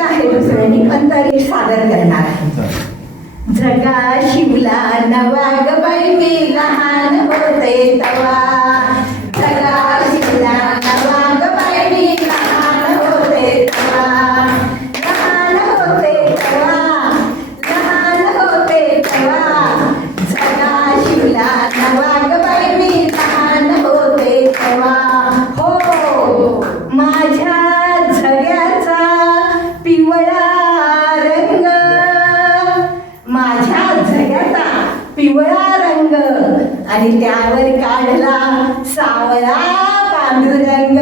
आहे. दुसऱ्यांनी अंतरिक्ष सादर करणार आहे. जगा शिवला नवा गबाई मी लहान पिवळा रंग. आणि त्यावर काढला सावळा पांडुरंग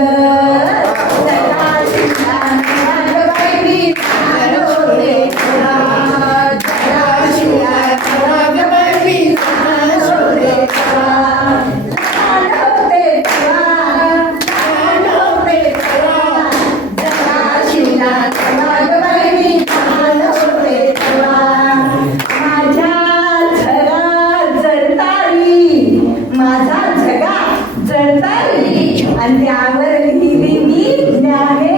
el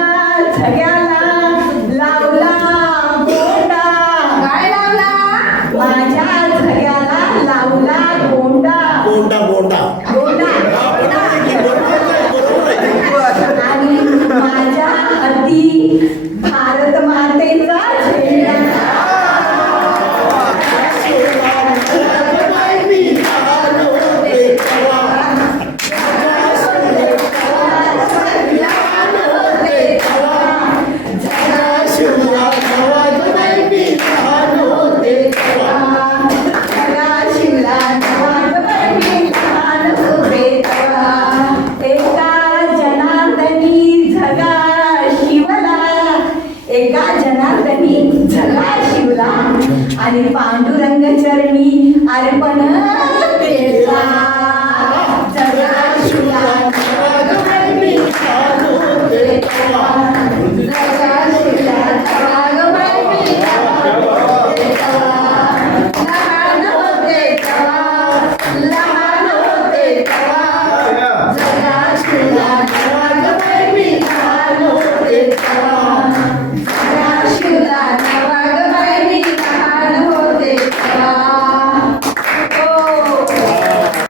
आणि पांडुरंग चरणी अर्पण